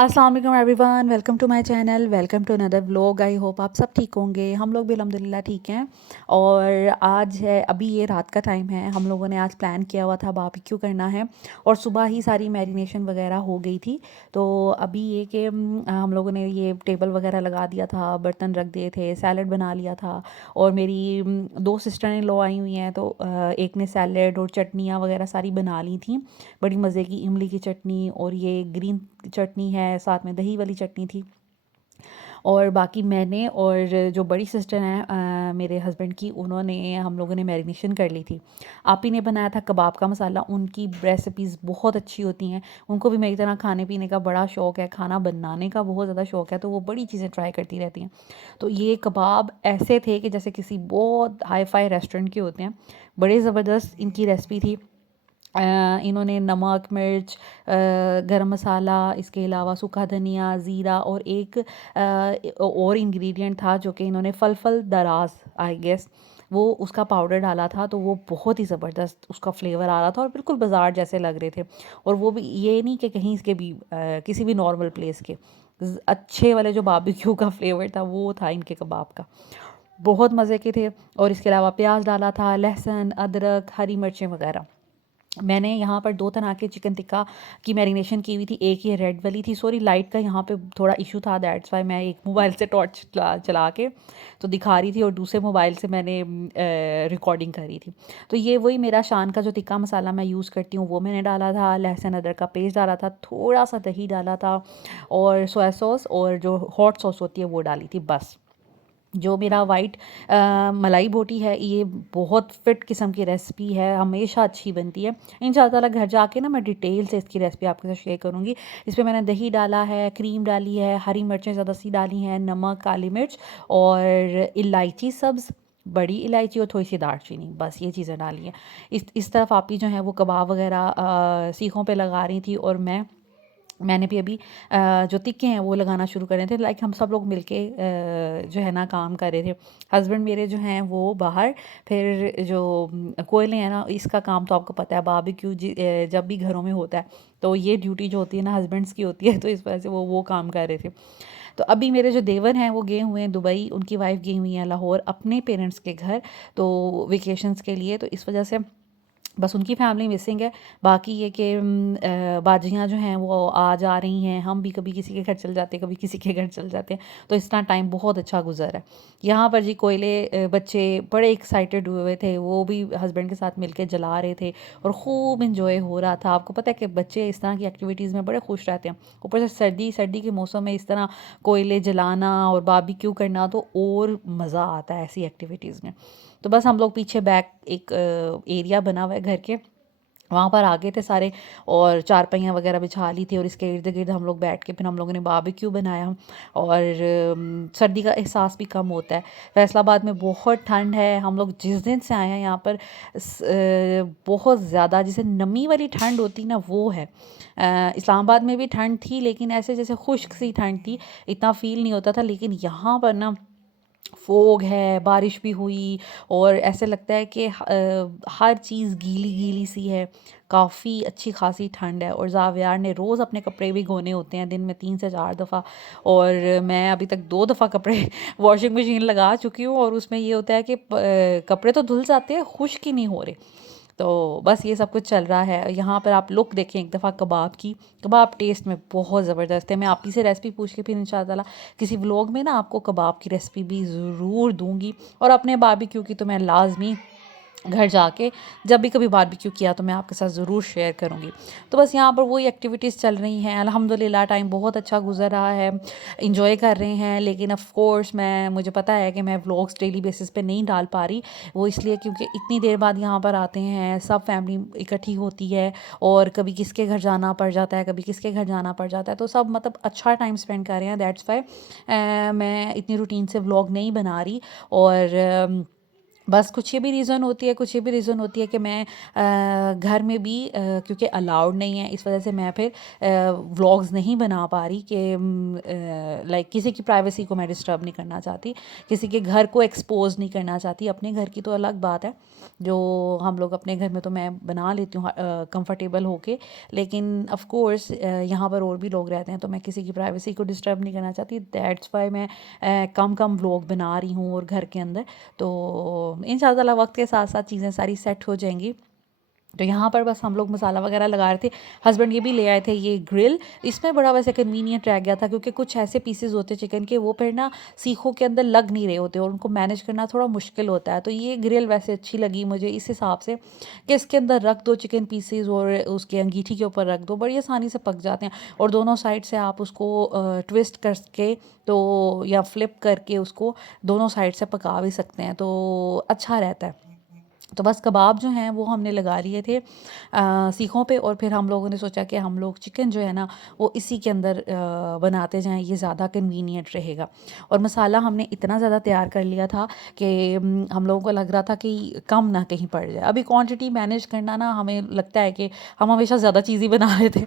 अस्सलाम वालेकुम everyone, welcome to my channel, welcome to another vlog. I hope आप सब ठीक होंगे। हम लोग भी अल्हम्दुलिल्लाह ठीक हैं। और आज है, अभी ये रात का टाइम है। हम लोगों ने आज प्लान किया हुआ था बारबेक्यू करना है और सुबह ही सारी मैरिनेशन वगैरह हो गई थी। तो अभी ये कि हम लोगों ने ये टेबल वगैरह लगा दिया था, बर्तन रख दिए थे, सैलड बना लिया था। और मेरी दो सिस्टर इन लॉ आई हुई हैं, तो एक ने सैलड और चटनियाँ वगैरह सारी बना ली थी। बड़ी मज़े की इमली की चटनी और ये ग्रीन चटनी है, साथ में दही वाली चटनी थी। और बाकी मैंने और जो बड़ी सिस्टर हैं मेरे हस्बैंड की, उन्होंने हम लोगों ने मैरिनेशन कर ली थी। आप ही ने बनाया था कबाब का मसाला। उनकी रेसिपीज़ बहुत अच्छी होती हैं। उनको भी मेरी तरह खाने पीने का बड़ा शौक़ है, खाना बनाने का बहुत ज़्यादा शौक़ है, तो वो बड़ी चीज़ें ट्राई करती रहती हैं। तो ये कबाब ऐसे थे कि जैसे किसी बहुत हाई फाई रेस्टोरेंट के होते हैं। बड़े ज़बरदस्त इनकी रेसिपी थी। इन्होंने नमक, मिर्च, गरम मसाला, इसके अलावा सूखा धनिया, ज़ीरा और एक और इंग्रेडिएंट था जो कि इन्होंने फल दराज आई गेस, वो उसका पाउडर डाला था। तो वो बहुत ही ज़बरदस्त उसका फ्लेवर आ रहा था और बिल्कुल बाज़ार जैसे लग रहे थे। और वो भी ये नहीं कि कहीं इसके भी किसी भी नॉर्मल प्लेस के अच्छे वाले जो बारबेक्यू का फ्लेवर था वो था इनके कबाब का। बहुत मज़े के थे। और इसके अलावा प्याज डाला था, लहसुन, अदरक, हरी मिर्चें वगैरह। मैंने यहाँ पर 2 तरह के चिकन टिक्का की मैरिनेशन की हुई थी। एक ये रेड वाली थी, सॉरी लाइट का यहाँ पे थोड़ा इशू था, दैट्स व्हाई मैं एक मोबाइल से टॉर्च चला के तो दिखा रही थी और दूसरे मोबाइल से मैंने रिकॉर्डिंग करी थी। तो ये वही मेरा शान का जो टिक्का मसाला मैं यूज़ करती हूँ वो मैंने डाला था, लहसुन अदरक का पेस्ट डाला था, थोड़ा-सा दही डाला था और सोया सॉस और जो हॉट सॉस होती है वो डाली थी बस। जो मेरा वाइट मलाई बोटी है, ये बहुत फिट किस्म की रेसिपी है, हमेशा अच्छी बनती है। इंशाअल्लाह ताला घर जाके ना मैं डिटेल से इसकी रेसिपी आपके साथ शेयर करूँगी। इसमें मैंने दही डाला है, क्रीम डाली है, हरी मिर्चें ज़्यादा सी डाली हैं, नमक, काली मिर्च और इलायची सब्ज़, बड़ी इलायची और थोड़ी-सी दालचीनी, बस ये चीज़ें डाली हैं। इस तरफ आप ही जो हैं वो कबाब वगैरह सीखों पे लगा रही थी और मैंने भी अभी जो तिक्के हैं वो लगाना शुरू करे थे। लाइक हम सब लोग मिलके जो है ना काम कर रहे थे। हस्बैंड मेरे जो हैं वो बाहर, फिर जो कोयले हैं ना, इसका काम तो आपको पता है बारबेक्यू जब भी घरों में होता है तो ये ड्यूटी जो होती है ना हस्बैंड्स की होती है, तो इस वजह से वो काम कर रहे थे। तो अभी मेरे जो देवर हैं वो गए हुए हैं दुबई, उनकी वाइफ गई हुई है लाहौर अपने पेरेंट्स के घर, तो वेकेशंस के लिए। तो इस वजह से बस उनकी फैमिली मिसिंग है। बाकी ये कि बाजियाँ जो हैं वो आ जा रही हैं, हम भी कभी किसी के घर चल जाते हैं, कभी किसी के घर चल जाते हैं, तो इस तरह टाइम बहुत अच्छा गुजर है। यहाँ पर जी कोयले बच्चे बड़े एक्साइटेड हुए हुए थे, वो भी हस्बैंड के साथ मिलके जला रहे थे और खूब इंजॉय हो रहा था। आपको पता है कि बच्चे इस तरह की एक्टिविटीज़ में बड़े खुश रहते हैं। ऊपर से सर्दी सर्दी के मौसम में इस तरह कोयले जलाना और बारबेक्यू करना तो और मज़ा आता है ऐसी एक्टिविटीज़ में। तो बस हम लोग पीछे बैक एक एरिया बना हुआ है घर के, वहाँ पर आ गए थे सारे और चारपाइयाँ वगैरह बिछा ली थी और इसके इर्द गिर्द हम लोग बैठ के फिर हम लोगों ने बारबेक्यू बनाया। और सर्दी का एहसास भी कम होता है। फैसलाबाद में बहुत ठंड है। हम लोग जिस दिन से आए हैं यहाँ पर बहुत ज़्यादा जिसे नमी वाली ठंड होती ना वो है। इस्लामाबाद में भी ठंड थी लेकिन ऐसे जैसे खुश्क सी ठंड थी, इतना फील नहीं होता था। लेकिन यहाँ पर ना फ़ोग है, बारिश भी हुई और ऐसे लगता है कि हर चीज़ गीली-गीली सी है। काफ़ी अच्छी ख़ासी ठंड है और ज़ावियार ने रोज़ अपने कपड़े भिगोने होते हैं दिन में 3 से 4 दफ़ा। और मैं अभी तक 2 दफ़ा कपड़े वॉशिंग मशीन लगा चुकी हूँ और उसमें ये होता है कि कपड़े तो धुल जाते हैं, खुश्क ही नहीं हो रहे। तो बस ये सब कुछ चल रहा है। यहाँ पर आप लुक देखें एक दफ़ा कबाब की। कबाब टेस्ट में बहुत ज़बरदस्त है। मैं आप ही से रेसिपी पूछ के फिर इंशाअल्लाह किसी व्लॉग में ना आपको कबाब की रेसिपी भी ज़रूर दूँगी। और अपने बारबेक्यू की तो मैं लाज़मी घर जाके जब भी कभी बारबेक्यू किया तो मैं आपके साथ ज़रूर शेयर करूँगी। तो बस यहाँ पर वही एक्टिविटीज़ चल रही हैं। अल्हम्दुलिल्लाह टाइम बहुत अच्छा गुज़र रहा है, एन्जॉय कर रहे हैं। लेकिन ऑफ़ कोर्स मुझे पता है कि मैं व्लॉग्स डेली बेसिस पे नहीं डाल पा रही। वो इसलिए क्योंकि इतनी देर बाद यहाँ पर आते हैं, सब फैमिली इकट्ठी होती है और कभी किसके घर जाना पड़ जाता है, कभी किसके घर जाना पड़ जाता है। तो सब मतलब अच्छा टाइम स्पेंड कर रहे हैं, दैट्स व्हाई मैं इतनी रूटीन से व्लॉग नहीं बना रही। और बस कुछ ये भी रीज़न होती है, कुछ ये भी रीज़न होती है कि मैं घर में भी क्योंकि अलाउड नहीं है, इस वजह से मैं फिर व्लॉग्स नहीं बना पा रही कि लाइक किसी की प्राइवेसी को मैं डिस्टर्ब नहीं करना चाहती, किसी के घर को एक्सपोज़ नहीं करना चाहती। अपने घर की तो अलग बात है, जो हम लोग अपने घर में तो मैं बना लेती हूँ कंफर्टेबल होके, लेकिन ऑफ़ कोर्स यहाँ पर और भी लोग रहते हैं, तो मैं किसी की प्राइवेसी को डिस्टर्ब नहीं करना चाहती। दैट्स व्हाई मैं कम कम व्लॉग बना रही हूँ और घर के अंदर। तो इंशाल्लाह वक्त के साथ साथ चीज़ें सारी सेट हो जाएंगी। तो यहाँ पर बस हम लोग मसाला वगैरह लगा रहे थे। हस्बैंड ये भी ले आए थे ये ग्रिल। इसमें बड़ा वैसे कन्वीनियंट रह गया था, क्योंकि कुछ ऐसे पीसेस होते हैं चिकन के, वो फिर ना सीखों के अंदर लग नहीं रहे होते और उनको मैनेज करना थोड़ा मुश्किल होता है। तो ये ग्रिल वैसे अच्छी लगी मुझे इस हिसाब से कि इसके अंदर रख दो चिकन पीसेस और उसके अंगीठी के ऊपर रख दो, बड़ी आसानी से पक जाते हैं। और दोनों साइड से आप उसको ट्विस्ट करके तो या फ्लिप करके उसको दोनों साइड से पका भी सकते हैं, तो अच्छा रहता है। तो बस कबाब जो हैं वो हमने लगा लिए थे सीखों पे, और फिर हम लोगों ने सोचा कि हम लोग चिकन जो है ना वो इसी के अंदर बनाते जाएं, ये ज़्यादा कन्वीनियंट रहेगा। और मसाला हमने इतना ज़्यादा तैयार कर लिया था कि हम लोगों को लग रहा था कि कम ना कहीं पड़ जाए। अभी क्वांटिटी मैनेज करना ना हमें लगता है कि हम हमेशा ज़्यादा चीज़ ही बना रहे थे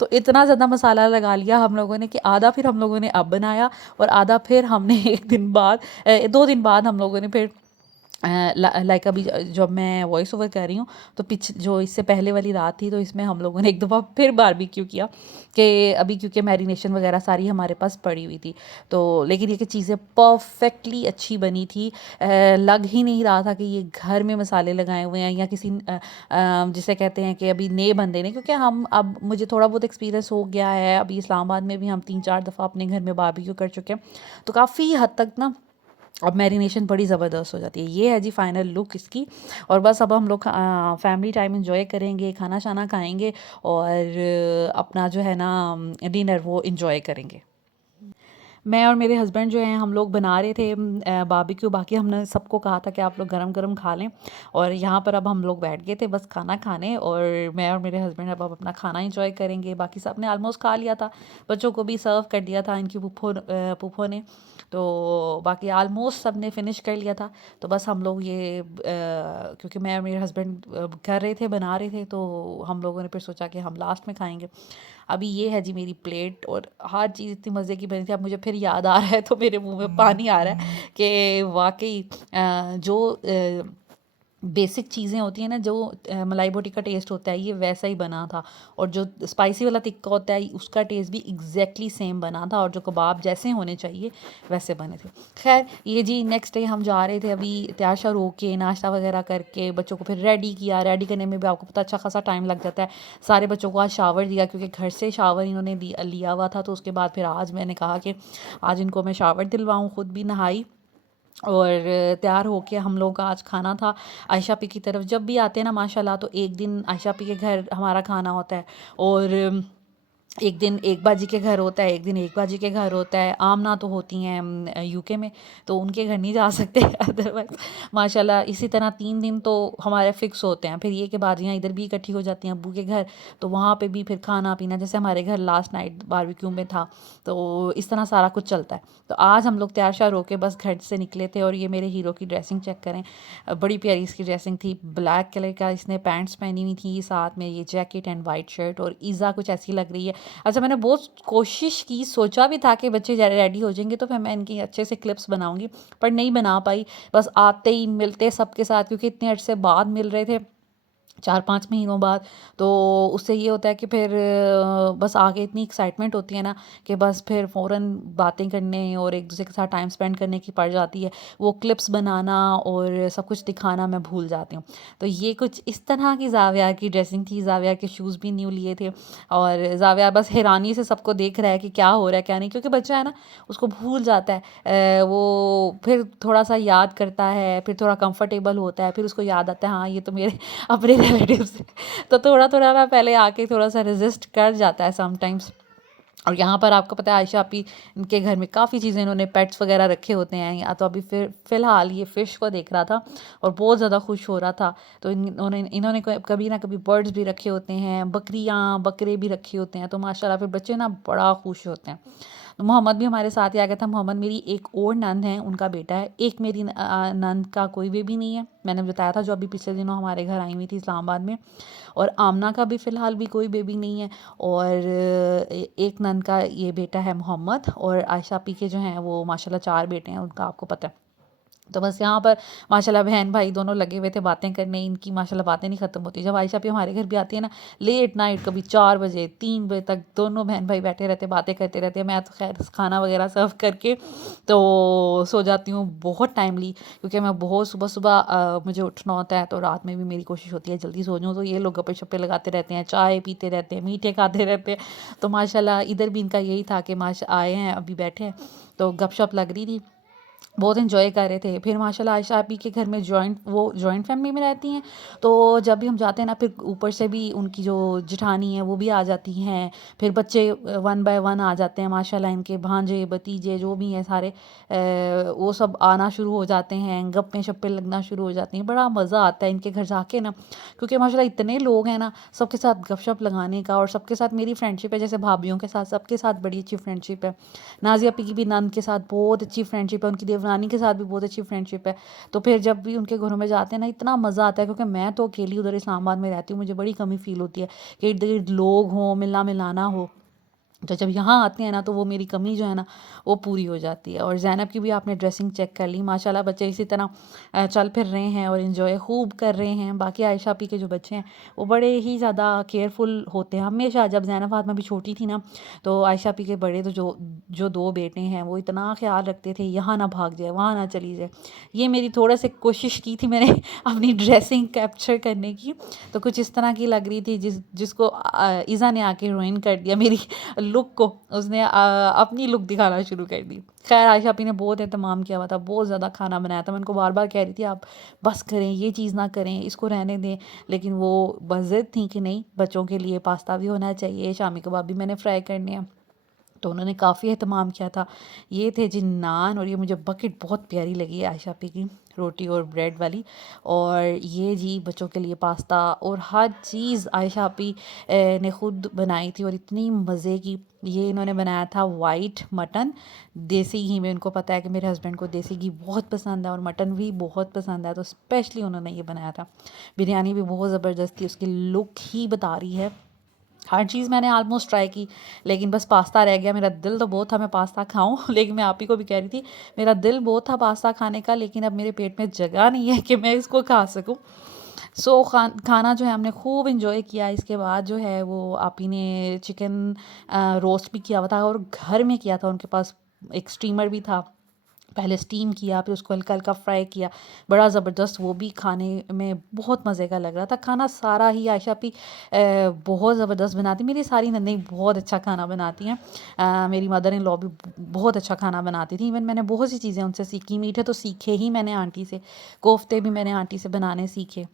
तो इतना ज़्यादा मसाला लगा लिया हम लोगों ने कि आधा फिर हम लोगों ने अब बनाया, और आधा फिर हमने एक दिन बाद 2 दिन बाद हम लोगों ने फिर लाइक अभी जब मैं वॉइस ओवर कर रही हूँ तो जो इससे पहले वाली रात थी, तो इसमें हम लोगों ने एक दफ़ा फिर बारबेक्यू किया कि अभी क्योंकि मैरिनेशन वगैरह सारी हमारे पास पड़ी हुई थी। तो लेकिन ये कि चीज़ें परफेक्टली अच्छी बनी थी। लग ही नहीं रहा था कि ये घर में मसाले लगाए हुए हैं या किसी जिसे कहते हैं कि अभी नए बंदे ने, क्योंकि हम अब मुझे थोड़ा बहुत एक्सपीरियंस हो गया है। अभी इस्लामाबाद में भी हम 3-4 दफ़ा अपने घर में बारबेक्यू कर चुके हैं, तो काफ़ी हद तक ना अब मैरिनेशन बड़ी ज़बरदस्त हो जाती है। ये है जी फाइनल लुक इसकी। और बस अब हम लोग फैमिली टाइम एंजॉय करेंगे, खाना शाना खाएंगे और अपना जो है ना डिनर वो एंजॉय करेंगे। मैं और मेरे हस्बैंड जो हैं हम लोग बना रहे थे बारबेक्यू। बाकी हमने सबको कहा था कि आप लोग गरम गरम खा लें, और यहाँ पर अब हम लोग बैठ गए थे बस खाना खाने, और मैं और मेरे हस्बैंड अब अपना खाना एंजॉय करेंगे। बाकी सब ने आलमोस्ट खा लिया था, बच्चों को भी सर्व कर दिया था इनकी पुप्पो ने। तो बाकी आलमोस्ट सब ने फिनिश कर लिया था। तो बस हम लोग ये क्योंकि मैं और मेरे हस्बैंड कर रहे थे, बना रहे थे, तो हम लोगों ने फिर सोचा कि हम लास्ट में खाएंगे। अभी ये है जी मेरी प्लेट, और हर चीज़ इतनी मज़े की बनी थी। अब मुझे फिर याद आ रहा है तो मेरे मुंह में पानी आ रहा है कि वाकई जो बेसिक चीज़ें होती हैं ना, जो मलाई बोटी का टेस्ट होता है ये वैसा ही बना था, और जो स्पाइसी वाला टिक्का होता है उसका टेस्ट भी एग्जैक्टली सेम बना था, और जो कबाब जैसे होने चाहिए वैसे बने थे। खैर ये जी नेक्स्ट डे हम जा रहे थे अभी तैयार श्यार होके नाश्ता वगैरह करके, बच्चों को फिर रेडी किया। रेडी करने में भी आपको पता अच्छा खासा टाइम लग जाता है। सारे बच्चों को आज शावर दिया, क्योंकि घर से शावर इन्होंने लिया हुआ था, तो उसके बाद फिर आज मैंने कहा कि आज इनको मैं शावर दिलवाऊँ। ख़ुद भी नहाई और तैयार होके हम लोगों का आज खाना था आयशा पी की तरफ। जब भी आते हैं ना माशाल्लाह, तो एक दिन आयशा पी के घर हमारा खाना होता है, और एक दिन एक बाजी के घर होता है, एक दिन एक बाजी के घर होता है। आमना तो होती हैं यूके में, तो उनके घर नहीं जा सकते अदरवाइज़ माशाल्लाह इसी तरह 3 दिन तो हमारे फ़िक्स होते हैं। फिर ये कि बाजियाँ इधर भी इकट्ठी हो जाती हैं अब्बू के घर, तो वहाँ पे भी फिर खाना पीना, जैसे हमारे घर लास्ट नाइट बारबेक्यू में था, तो इस तरह सारा कुछ चलता है। तो आज हम लोग तैयार श्यार होके बस घर से निकले थे, और ये मेरे हीरो की ड्रेसिंग चेक करें, बड़ी प्यारी इसकी ड्रेसिंग थी। ब्लैक कलर का इसने पैंट्स पहनी हुई थी, साथ में ये जैकेट एंड वाइट शर्ट, और ईज़ा कुछ ऐसी लग रही है। अच्छा मैंने बहुत कोशिश की, सोचा भी था कि बच्चे रेडी हो जाएंगे तो फिर मैं इनकी अच्छे से क्लिप्स बनाऊंगी, पर नहीं बना पाई। बस आते ही मिलते सबके साथ, क्योंकि इतने अरसे बाद मिल रहे थे, 4-5 महीनों बाद, तो उससे ये होता है कि फिर बस आगे इतनी एक्साइटमेंट होती है ना कि बस फिर फ़ौरन बातें करने और एक दूसरे के साथ टाइम स्पेंड करने की पड़ जाती है। वो क्लिप्स बनाना और सब कुछ दिखाना मैं भूल जाती हूँ। तो ये कुछ इस तरह की ज़ाविया की ड्रेसिंग थी। ज़ाविया के शूज़ भी न्यू लिए थे, और ज़ाविया बस हैरानी से सबको देख रहा है कि क्या हो रहा है क्या नहीं, क्योंकि बच्चा है ना उसको भूल जाता है। वो फिर थोड़ा सा याद करता है, फिर थोड़ा कंफर्टेबल होता है, फिर उसको याद आता है हाँ ये तो मेरे अपने रिलेटिव्स तो थोड़ा थोड़ा ना पहले आके थोड़ा सा रेजिस्ट कर जाता है समटाइम्स। और यहाँ पर आपको पता है आयशा आपी इनके घर में काफ़ी चीज़ें, इन्होंने पेट्स वगैरह रखे होते हैं, या तो अभी फिर फ़िलहाल ये फ़िश को देख रहा था और बहुत ज़्यादा खुश हो रहा था। तो इन्होंने इन्होंने कभी ना कभी बर्ड्स भी रखे होते हैं, बकरियाँ बकरे भी रखे होते हैं, तो माशाल्लाह फिर बच्चे ना बड़ा खुश होते हैं। मोहम्मद भी हमारे साथ ही आ गया था। मोहम्मद मेरी एक और नंद है, उनका बेटा है। एक मेरी नंद का कोई बेबी नहीं है, मैंने बताया था, जो अभी पिछले दिनों हमारे घर आई हुई थी इस्लामाबाद में। और आमना का भी फ़िलहाल भी कोई बेबी नहीं है। और एक नंद का ये बेटा है मोहम्मद, और आयशा आपी के जो हैं वो माशाल्लाह 4 बेटे हैं उनका, आपको पता है। तो बस यहाँ पर माशाल्लाह बहन भाई दोनों लगे हुए थे बातें करने। इनकी माशाल्लाह बातें नहीं ख़त्म होती। जब आयशा भी हमारे घर भी आती है ना, लेट नाइट कभी 4 बजे 3 बजे तक दोनों बहन भाई बैठे रहते, बातें करते रहते हैं। मैं तो खैर खाना वगैरह सर्व करके तो सो जाती हूँ बहुत टाइमली, क्योंकि मैं बहुत सुबह सुबह मुझे उठना होता है। तो रात में भी मेरी कोशिश होती है जल्दी सो जाऊँ। तो ये लोग गप्पे शप्पे लगाते रहते हैं, चाय पीते रहते हैं, मीठे खाते रहते हैं। तो माशाल्लाह इधर भी इनका यही था कि आए हैं अभी बैठे हैं, तो गपशप लग रही थी, बहुत एंजॉय कर रहे थे। फिर माशाल्लाह आयशा आपी के घर में जॉइंट फैमिली में रहती हैं। तो जब भी हम जाते हैं ना, फिर ऊपर से भी उनकी जो जिठानी है वो भी आ जाती हैं। फिर बच्चे वन बाय वन आ जाते हैं माशाल्लाह, इनके भांजे भतीजे जो भी हैं सारे वो सब आना शुरू हो जाते हैं, गप्पे शप्पे लगना शुरू हो जाती हैं। बड़ा मज़ा आता है इनके घर जाके ना, क्योंकि माशाल्लाह इतने लोग हैं ना, सबके साथ गपशप लगाने का। और सबके साथ मेरी फ्रेंडशिप है, जैसे भाभीियों के साथ सबके साथ बड़ी अच्छी फ्रेंडशिप है। नाज़िया आपी की भी नंद के साथ बहुत अच्छी फ्रेंडशिप है, उनकी देवरानी के साथ भी बहुत अच्छी फ्रेंडशिप है। तो फिर जब भी उनके घरों में जाते हैं ना, इतना मज़ा आता है, क्योंकि मैं तो अकेली उधर इस्लामाबाद में रहती हूँ, मुझे बड़ी कमी फ़ील होती है कि इर्द गिर्द लोग हों, मिलना मिलाना हो। तो जब यहाँ आते हैं ना, तो वो मेरी कमी जो है ना वो पूरी हो जाती है। और ज़ैनब की भी आपने ड्रेसिंग चेक कर ली, माशाल्लाह बच्चे इसी तरह चल फिर रहे हैं और इन्जॉय खूब कर रहे हैं। बाकी आयशा आपी के जो बच्चे हैं वो बड़े ही ज़्यादा केयरफुल होते हैं हमेशा। जब ज़ैनब फातिमा भी छोटी थी ना, तो आयशा आपी के बड़े तो जो जो 2 बेटे हैं वो इतना ख्याल रखते थे, यहाँ ना भाग जाए, वहाँ ना चली जाए। ये मेरी थोड़ा सी कोशिश की थी मैंने अपनी ड्रेसिंग कैप्चर करने की, तो कुछ इस तरह की लग रही थी जिसको ईज़ा ने आके रुइन कर दिया मेरी लुक को। उसने अपनी लुक दिखाना शुरू कर दी। खैर आयशा आपी ने बहुत एहतमाम किया हुआ था, बहुत ज़्यादा खाना बनाया था। मैं उनको बार बार कह रही थी आप बस करें, ये चीज़ ना करें, इसको रहने दें। लेकिन वो बस ज़िद थी कि नहीं, बच्चों के लिए पास्ता भी होना चाहिए, शामी कबाब भी मैंने फ्राई करने हैं। तो उन्होंने काफ़ी एहतमाम किया था। ये थे जी नान, और ये मुझे बकेट बहुत प्यारी लगी है आयशा आपी की, रोटी और ब्रेड वाली। और ये जी बच्चों के लिए पास्ता, और हर चीज़ आयशा आपी ने ख़ुद बनाई थी, और इतनी मज़े की। ये इन्होंने बनाया था वाइट मटन देसी घी में। उनको पता है कि मेरे हस्बैंड को देसी घी बहुत पसंद है और मटन भी बहुत पसंद है, तो स्पेशली उन्होंने ये बनाया था। बिरयानी भी बहुत ज़बरदस्त थी, उसकी लुक ही बता रही है। हर चीज़ मैंने ऑलमोस्ट ट्राई की, लेकिन बस पास्ता रह गया। मेरा दिल तो बहुत था मैं पास्ता खाऊं लेकिन मैं आप ही को भी कह रही थी, मेरा दिल बहुत था पास्ता खाने का, लेकिन अब मेरे पेट में जगह नहीं है कि मैं इसको खा सकूं। सो खाना जो है हमने खूब इंजॉय किया। इसके बाद जो है वो आप ही ने चिकन रोस्ट भी किया हुआ था, और घर में किया था। उनके पास एक स्टीमर भी था, पहले स्टीम किया, फिर उसको हल्का हल्का फ्राई किया। बड़ा ज़बरदस्त, वो भी खाने में बहुत मज़े का लग रहा था। खाना सारा ही आयशा भी बहुत ज़बरदस्त बनाती। मेरी सारी नंदें बहुत अच्छा खाना बनाती हैं। मेरी मदर इन लॉ भी बहुत अच्छा खाना बनाती थी। इवन मैंने बहुत सी चीज़ें उनसे सीखी। मीठे तो सीखे ही मैंने आंटी से, कोफ्ते भी मैंने आंटी से बनाने सीखे।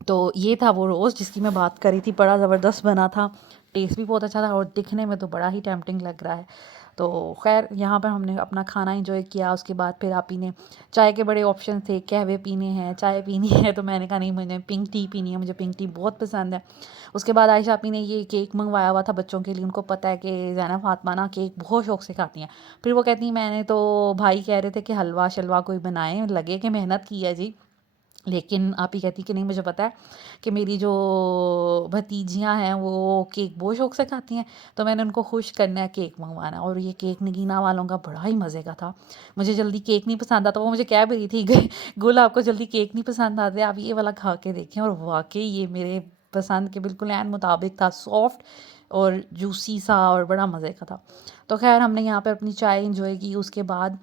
तो ये था वो रोस्ट जिसकी मैं बात कर रही थी, बड़ा ज़बरदस्त बना था, टेस्ट भी बहुत अच्छा था, और दिखने में तो बड़ा ही टेम्पटिंग लग रहा है। तो खैर यहाँ पर हमने अपना खाना एंजॉय किया। उसके बाद फिर आप ही ने चाय के बड़े ऑप्शन थे, कहवे पीने हैं, चाय पीनी है, तो मैंने कहा नहीं, मुझे पिंक टी पीनी है, मुझे पिंक टी बहुत पसंद है। उसके बाद आयशा आपी ने ये केक मंगवाया हुआ था बच्चों के लिए। उनको पता है कि ज़ैनब फातिमा ना केक बहुत शौक से खाती हैं। फिर वो कहती हैं मैंने तो, भाई कह रहे थे कि हलवा शलवा कोई बनाए, लगे कि मेहनत की है जी, लेकिन आप ही कहती कि नहीं, मुझे पता है कि मेरी जो भतीजियाँ हैं वो केक बहुत शौक से खाती हैं, तो मैंने उनको खुश करना है, केक मंगवाना। और ये केक नगीना वालों का बड़ा ही मज़े का था। मुझे जल्दी केक नहीं पसंद आता, वो मुझे कह भी रही थी गुल आपको जल्दी केक नहीं पसंद आते, आप ये वाला खा के देखें। और वाकई ये मेरे पसंद के बिल्कुल एन मुताबिक था, सॉफ्ट और जूसी सा, और बड़ा मज़े का था। तो खैर हमने यहाँ पर अपनी चाय इंजॉय की। उसके बाद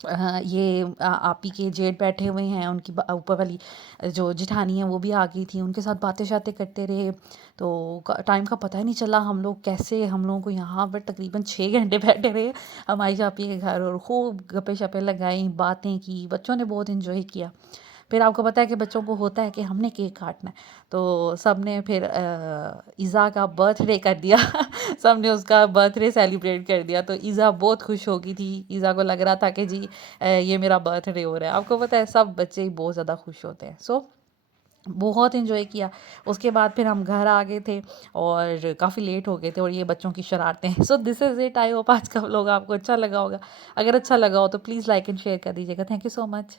ये आप ही के जेठ बैठे हुए हैं, उनकी ऊपर वाली जो जिठानी है वो भी आ गई थी, उनके साथ बातें शातें करते रहे। तो टाइम का पता ही नहीं चला, हम लोग कैसे, हम लोगों को यहाँ पर तकरीबन 6 घंटे बैठे रहे हमारी आपी के घर, और खूब गप्पे शप्पे लगाई, बातें की, बच्चों ने बहुत इन्जॉय किया। फिर आपको पता है कि बच्चों को होता है कि हमने केक काटना है, तो सब ने फिर ईज़ा का बर्थडे कर दिया सब ने उसका बर्थडे सेलिब्रेट कर दिया। तो ईज़ा बहुत खुश हो गई थी, ईज़ा को लग रहा था कि जी ये मेरा बर्थडे हो रहा है। आपको पता है सब बच्चे ही बहुत ज़्यादा खुश होते हैं। सो बहुत एंजॉय किया। उसके बाद फिर हम घर आ गए थे और काफ़ी लेट हो गए थे और ये बच्चों की शरारतें। So this is it. I hope आज का व्लॉग आपको अच्छा लगा होगा। अगर अच्छा लगा हो तो प्लीज़ लाइक एंड शेयर कर दीजिएगा। Thank you so much.